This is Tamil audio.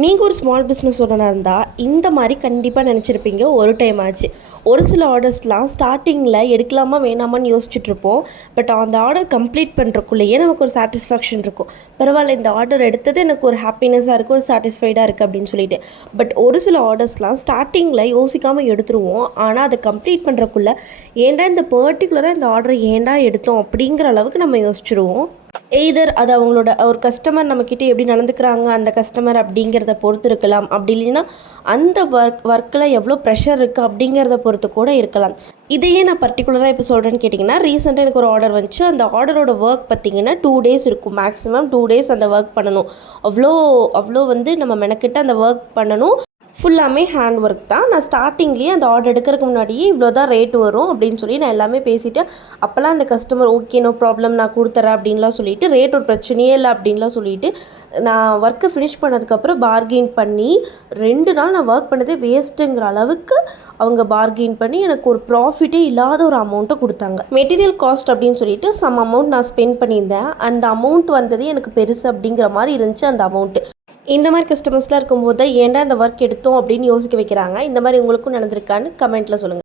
நீங்கள் ஒரு ஸ்மால் பிஸ்னஸ் ஓனராக இருந்தால் இந்த மாதிரி கண்டிப்பாக நினச்சிருப்பீங்க ஒரு டைம் ஆச்சு. ஒரு சில ஆர்டர்ஸ்லாம் ஸ்டார்டிங்கில் எடுக்கலாமா வேணாமான்னு யோசிச்சுட்ருப்போம். பட் அந்த ஆர்டர் கம்ப்ளீட் பண்ணுறக்குள்ளேயே நமக்கு ஒரு சாட்டிஸ்ஃபேக்ஷன் இருக்கும். பரவாயில்ல, இந்த ஆர்டர் எடுத்தது எனக்கு ஒரு ஹாப்பினஸாக இருக்குது, ஒரு சாட்டிஸ்ஃபைடாக இருக்குது அப்படின்னு சொல்லிட்டு. பட் ஒரு சில ஆர்டர்ஸ்லாம் ஸ்டார்டிங்கில் யோசிக்காமல் எடுத்துருவோம். ஆனால் அதை கம்ப்ளீட் பண்ணுறக்குள்ளே ஏன்டா இந்த பர்டிகுலராக இந்த ஆர்டரை ஏன்டா எடுத்தோம் அப்படிங்கிற அளவுக்கு நம்ம யோசிச்சுருவோம். எய்தர் அது அவங்களோட ஒரு கஸ்டமர் நம்மக்கிட்ட எப்படி நடந்துக்கிறாங்க அந்த கஸ்டமர் அப்படிங்கிறத பொறுத்து இருக்கலாம். அப்படி இல்லைன்னா அந்த ஒர்க்கில் எவ்வளோ ப்ரெஷர் இருக்குது அப்படிங்கிறத பொறுத்து கூட இருக்கலாம். இதையே நான் பர்டிகுலராக இப்போ சொல்கிறேன்னு கேட்டிங்கன்னா, ரீசெண்டாக எனக்கு ஒரு ஆர்டர் வந்துச்சு. அந்த ஆர்டரோட ஒர்க் பார்த்திங்கன்னா 2 days இருக்கும். மேக்ஸிமம் 2 days அந்த ஒர்க் பண்ணணும். அவ்வளோ அவ்வளோ நம்ம மெனக்கிட்ட அந்த ஒர்க் பண்ணணும். ஃபுல்லாமே ஹேண்ட் ஒர்க் தான். நான் ஸ்டார்டிங்லேயே அந்த ஆர்டர் எடுக்கிறதுக்கு முன்னாடியே இவ்வளோ தான் ரேட் வரும் அப்படின்னு சொல்லி நான் எல்லாமே பேசிவிட்டு, அப்போல்லாம் அந்த கஸ்டமர் ஓகே நோ ப்ராப்ளம் நான் கொடுத்துறேன் அப்படின்லாம் சொல்லிவிட்டு, ரேட் ஒரு பிரச்சனையே இல்லை அப்படின்லாம் சொல்லிவிட்டு, நான் ஒர்க்கை ஃபினிஷ் பண்ணதுக்கப்புறம் பார்கெயின் பண்ணி 2 நாள் நான் ஒர்க் பண்ணதே வேஸ்ட்டுங்கிற அளவுக்கு அவங்க பார்கெயின் பண்ணி எனக்கு ஒரு ப்ராஃபிட்டே இல்லாத ஒரு அமௌண்ட்டை கொடுத்தாங்க. மெட்டீரியல் காஸ்ட் அப்படின்னு சொல்லிட்டு சம் அமௌண்ட் நான் ஸ்பெண்ட் பண்ணியிருந்தேன். அந்த அமௌண்ட் வந்தது எனக்கு பெருசு அப்படிங்கிற மாதிரி இருந்துச்சு அந்த அமௌண்ட்டு. இந்த மாதிரி கஸ்டமர்ஸ்லாம் இருக்கும்போது ஏன்டா இந்த ஒர்க் எடுத்தோம் அப்படின்னு யோசிக்க வைக்கிறாங்க. இந்த மாதிரி உங்களுக்கும் நடந்திருக்கான்னு கமெண்ட்டில் சொல்லுங்கள்.